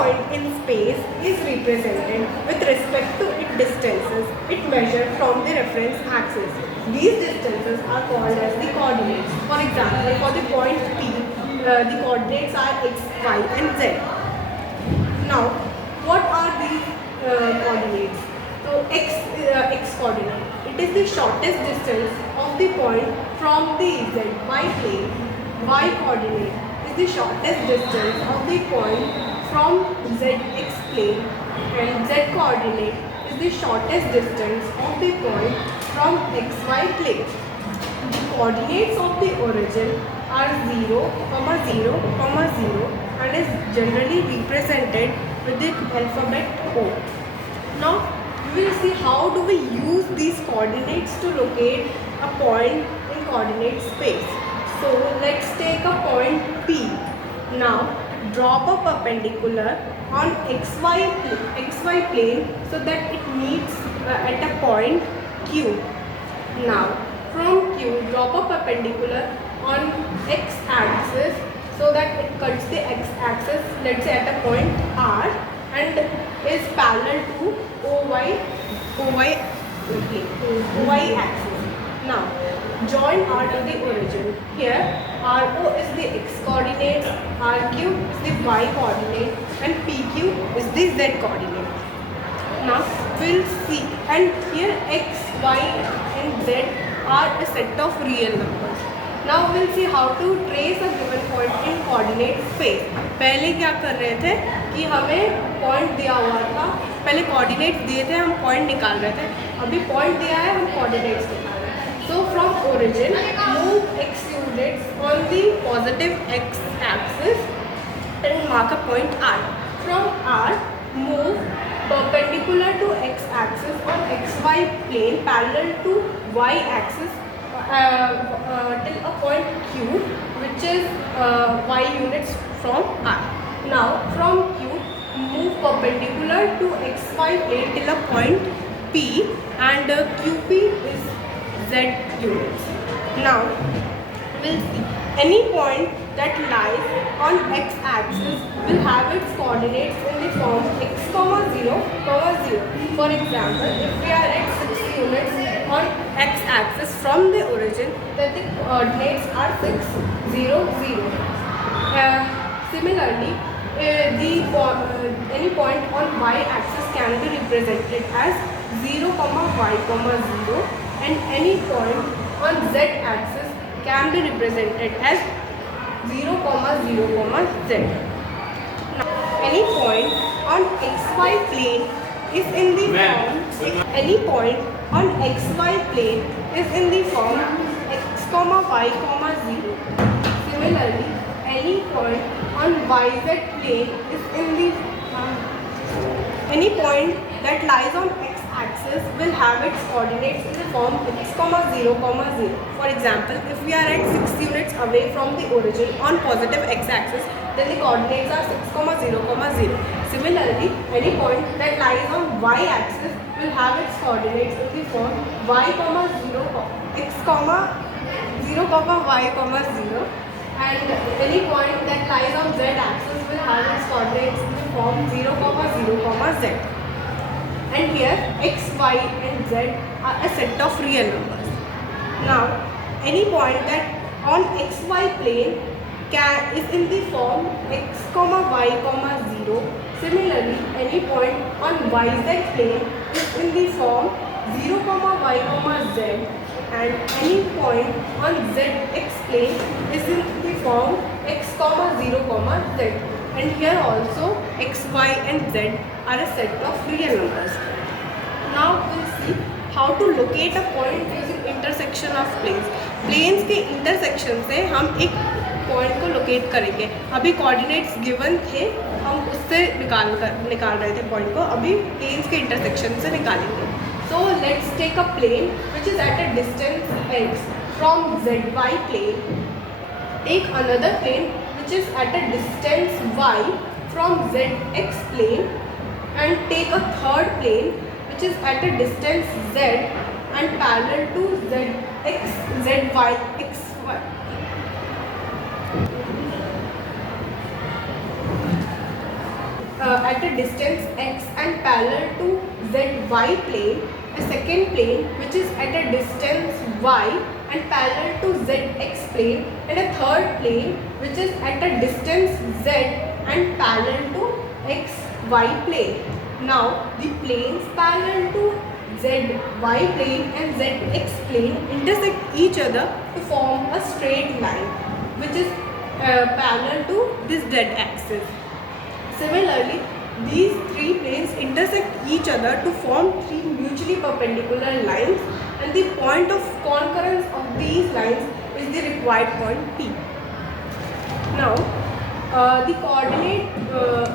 point in space is represented with respect to its distances it measured from the reference axis. These distances are called as the coordinates. For example, for the point P, the coordinates are x, y and z. Now, what are these coordinates? So, x coordinate. It is the shortest distance of the point from the zy plane. Y coordinate is the shortest distance of the point from zx plane, and z coordinate is the shortest distance of the point from xy plane. The coordinates of the origin are 0, 0, 0 and is generally represented with the alphabet O. Now we will see how do we use these coordinates to locate a point in coordinate space. So let's take a point P. Now drop a perpendicular on xy plane so that it meets at a point Q. Now from Q, drop a perpendicular on x axis so that it cuts the x axis, let's say at a point R, and is parallel to OY axis. Now join R to the origin. Here RO is the x coordinate, RQ is the y coordinate and PQ is the z coordinate. Now we'll see, and here x, y and z are a set of real numbers. Now we'll see how to trace a given point in coordinate space. पहले क्या कर रहे थे कि हमें point दिया हुआ था, पहले कोऑर्डिनेट्स दिए थे, हम पॉइंट निकाल रहे थे. अभी पॉइंट दिया है, हम कोऑर्डिनेट्स निकाल रहे हैं. So from origin, move x units on the positive x axis and mark a point R. From R, move perpendicular to x axis on xy plane parallel to y axis till a point Q, which is y units from R. Now from Q, move perpendicular to xy plane till a point P, and QP is z units. Now we'll see any point that lies on x axis will have its coordinates in the form x, 0, 0. For example, if we are at 6 units on x axis from the origin, then the coordinates are 6, 0, 0. Similarly, any point on y axis can be represented as 0, y, 0, and any point on z axis can be represented as 0, 0, z. Now, any point on xy plane is in the form. Any point on xy plane is in the form x, y, 0. Similarly, any point on yz plane is in the any point that lies on x axis will have its coordinates in the form x, 0, 0. For example, if we are at 6 units away from the origin on positive x axis, then the coordinates are 6, 0, 0. Similarly, any point that lies on y axis will have its coordinates in the form y, 0, x, 0, y, 0. And any point that lies on z axis will have its coordinates in the form 0, 0, z. And here x, y and z are a set of real numbers. Now any point that on xy plane is in the form x, y, 0. Similarly, any point on yz plane is in the form 0, y, z. And any point on zx plane is in the form x, 0, z. And here also x, y and z are a set of real numbers. Now we'll see how to locate a point using intersection of planes. Planes के intersection से हम एक point को locate करेंगे. अभी coordinates given थे, हम उससे निकाल रहे थे point को. अभी planes के intersection से निकालेंगे. So let's take a plane which is at a distance x from zy plane. Take another plane which is at a distance y from zx plane, and take a third plane which is at a distance z and parallel to zx, zy, xy. at a distance x and parallel to zy plane, a second plane which is at a distance y and parallel to zx plane, and a third plane which is at a distance z and parallel to xy plane. Now the planes parallel to zy plane and zx plane intersect each other to form a straight line which is parallel to this z axis. Similarly, these three planes intersect each other to form three mutually perpendicular lines, and the point of concurrence of these lines is the required point P. Now, the coordinate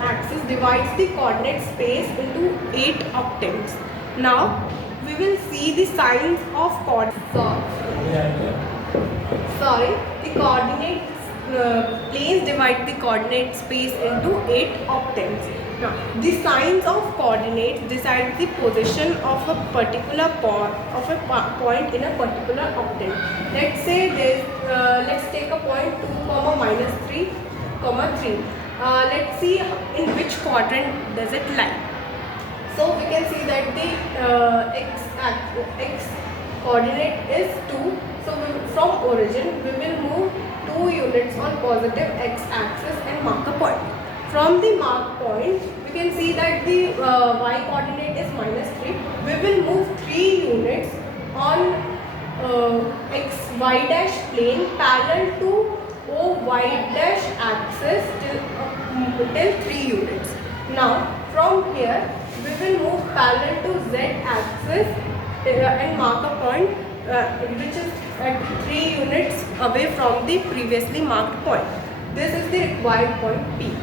axis divides the coordinate space into 8 octants. Now, we will see the signs of the coordinate planes divide the coordinate space into 8 octants. Now, the signs of coordinates decide the position of a particular point in a particular octant. Let's say let's take a point 2, -3, 3. Let's see in which quadrant does it lie. So we can see that the x coordinate is 2. So from origin we will move 2 units on positive x-axis and mark a point. From the mark point, we can see that the y coordinate is -3. We will move 3 units on xy dash plane parallel to OY dash axis till 3 units. Now, from here, we will move parallel to z axis and mark a point which is at 3 units away from the previously marked point. This is the required point P.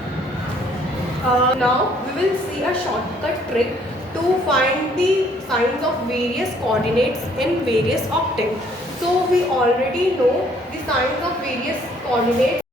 Now we will see a shortcut trick to find the signs of various coordinates in various octants. So we already know the signs of various coordinates